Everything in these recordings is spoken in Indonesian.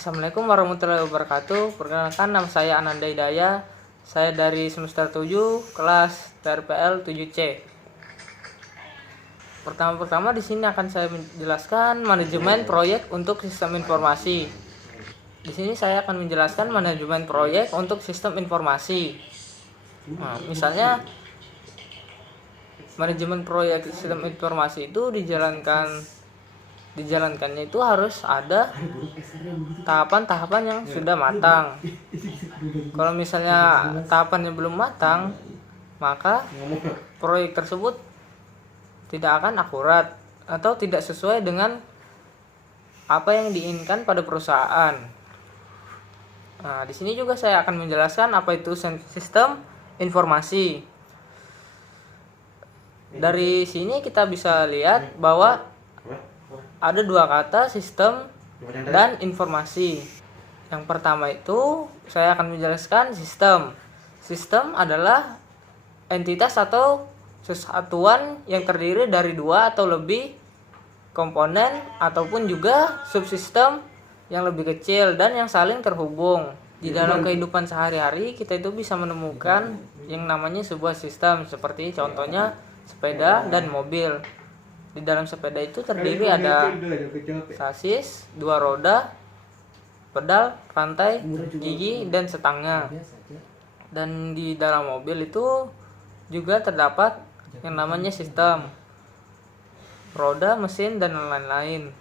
Assalamualaikum warahmatullahi wabarakatuh. Perkenalkan, nama saya Ananda Hidayah. Saya dari semester 7 kelas TRPL 7C. Pertama-tama di sini akan saya menjelaskan manajemen proyek untuk sistem informasi. Di sini saya akan menjelaskan manajemen proyek untuk sistem informasi. Nah, misalnya manajemen proyek sistem informasi itu dijalankannya itu harus ada tahapan-tahapan yang sudah matang. Kalau misalnya tahapannya belum matang, maka proyek tersebut tidak akan akurat atau tidak sesuai dengan apa yang diinginkan pada perusahaan. Nah, di sini juga saya akan menjelaskan apa itu sistem informasi. Dari sini kita bisa lihat bahwa ada dua kata, sistem dan informasi. Yang pertama itu saya akan menjelaskan sistem. Sistem adalah entitas atau kesatuan yang terdiri dari dua atau lebih komponen ataupun juga subsistem yang lebih kecil dan yang saling terhubung. Di dalam kehidupan sehari-hari kita itu bisa menemukan yang namanya sebuah sistem, seperti contohnya sepeda dan mobil. Di dalam sepeda itu terdiri ada sasis, dua roda, pedal, rantai, gigi, dan setangnya. Dan di dalam mobil itu juga terdapat yang namanya sistem, roda, mesin, dan lain-lain.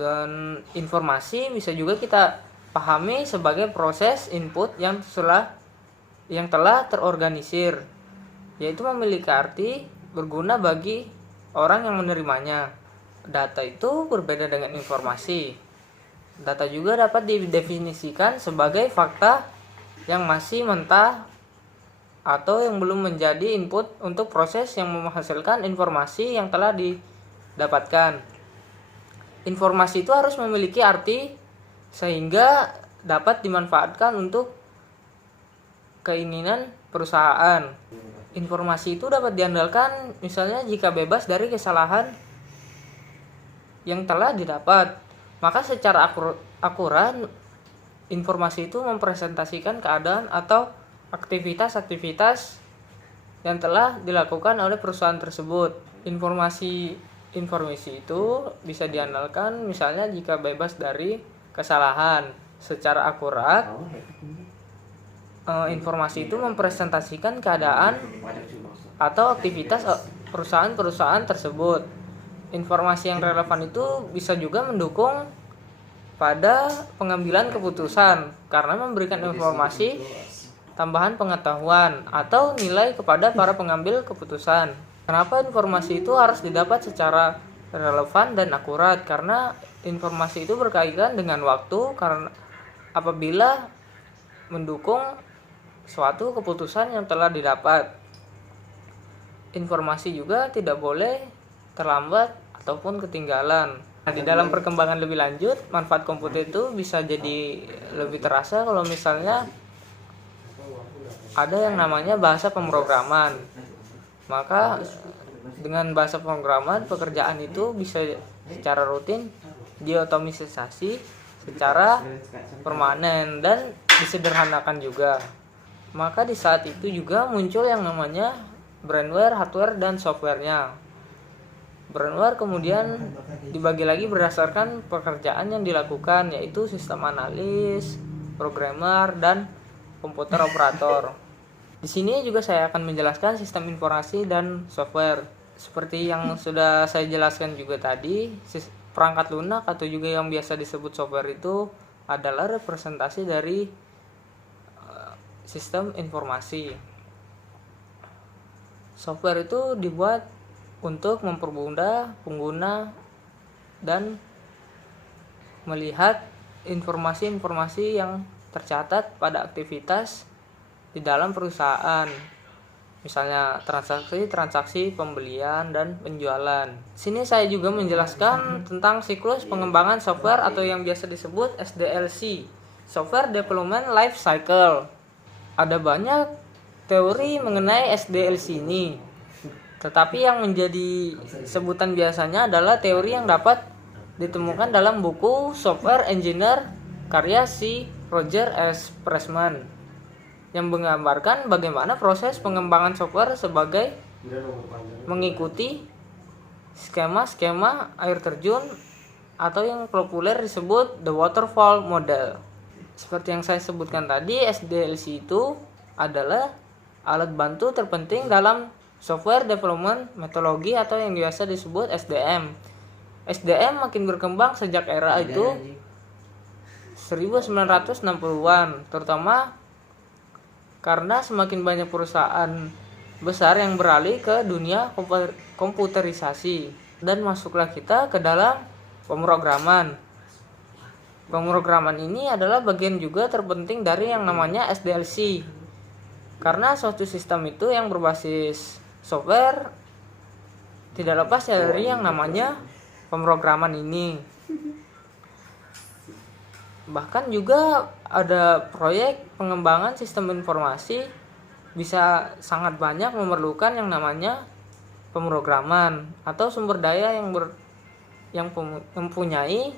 Dan informasi bisa juga kita pahami sebagai proses input yang telah terorganisir, yaitu memiliki arti berguna bagi orang yang menerimanya. Data itu berbeda dengan informasi. Data juga dapat didefinisikan sebagai fakta yang masih mentah atau yang belum menjadi input untuk proses yang menghasilkan informasi yang telah didapatkan. Informasi itu harus memiliki arti sehingga dapat dimanfaatkan untuk keinginan perusahaan. Informasi itu dapat diandalkan misalnya jika bebas dari kesalahan yang telah didapat. Maka secara akurat informasi itu mempresentasikan keadaan atau aktivitas-aktivitas yang telah dilakukan oleh perusahaan tersebut. Informasi itu bisa diandalkan misalnya jika bebas dari kesalahan. Secara akurat informasi itu mempresentasikan keadaan atau aktivitas perusahaan-perusahaan tersebut. Informasi yang relevan itu bisa juga mendukung pada pengambilan keputusan karena memberikan informasi tambahan pengetahuan atau nilai kepada para pengambil keputusan. Kenapa informasi itu harus didapat secara relevan dan akurat? Karena informasi itu berkaitan dengan waktu, karena apabila mendukung suatu keputusan yang telah didapat. Informasi juga tidak boleh terlambat ataupun ketinggalan. Nah, di dalam perkembangan lebih lanjut, manfaat komputer itu bisa jadi lebih terasa kalau misalnya ada yang namanya bahasa pemrograman. Maka dengan bahasa pemrograman, pekerjaan itu bisa secara rutin diotomatisasi secara permanen dan disederhanakan juga. Maka di saat itu juga muncul yang namanya brandware, hardware, dan softwarenya. Brandware kemudian dibagi lagi berdasarkan pekerjaan yang dilakukan, yaitu sistem analis, programmer, dan komputer operator. Di sini juga saya akan menjelaskan sistem informasi dan software. Seperti yang sudah saya jelaskan juga tadi, perangkat lunak atau juga yang biasa disebut software itu adalah representasi dari sistem informasi. Software itu dibuat untuk mempermudah pengguna dan melihat informasi-informasi yang tercatat pada aktivitas di dalam perusahaan. Misalnya transaksi pembelian dan penjualan. Sini saya juga menjelaskan tentang siklus pengembangan software atau yang biasa disebut SDLC, Software Development Life Cycle. Ada banyak teori mengenai SDLC ini, tetapi yang menjadi sebutan biasanya adalah teori yang dapat ditemukan dalam buku Software Engineer karya C. Roger S. Pressman yang menggambarkan bagaimana proses pengembangan software sebagai mengikuti skema-skema air terjun atau yang populer disebut the waterfall model. Seperti yang saya sebutkan tadi, SDLC itu adalah alat bantu terpenting dalam software development metodologi atau yang biasa disebut SDM. SDM makin berkembang sejak era itu 1960-an, terutama karena semakin banyak perusahaan besar yang beralih ke dunia komputerisasi dan masuklah kita ke dalam pemrograman. Pemrograman ini adalah bagian juga terpenting dari yang namanya SDLC. Karena suatu sistem itu yang berbasis software tidak lepas dari yang namanya pemrograman ini. Bahkan juga ada proyek pengembangan sistem informasi bisa sangat banyak memerlukan yang namanya pemrograman atau sumber daya yang mempunyai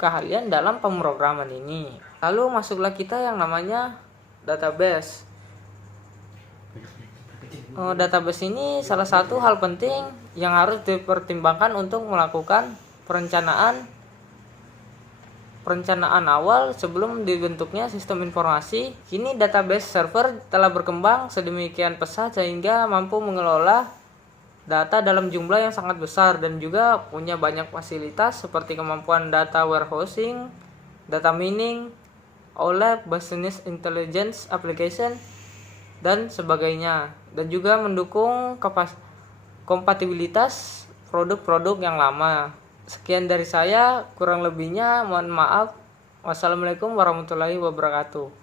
keahlian dalam pemrograman ini. Lalu masuklah kita yang namanya database. Database ini salah satu hal penting yang harus dipertimbangkan untuk melakukan perencanaan awal sebelum dibentuknya sistem informasi. Kini database server telah berkembang sedemikian pesat sehingga mampu mengelola data dalam jumlah yang sangat besar dan juga punya banyak fasilitas seperti kemampuan data warehousing, data mining, OLAP, business intelligence application, dan sebagainya. Dan juga mendukung kompatibilitas produk-produk yang lama. Sekian dari saya, kurang lebihnya mohon maaf. Wassalamualaikum warahmatullahi wabarakatuh.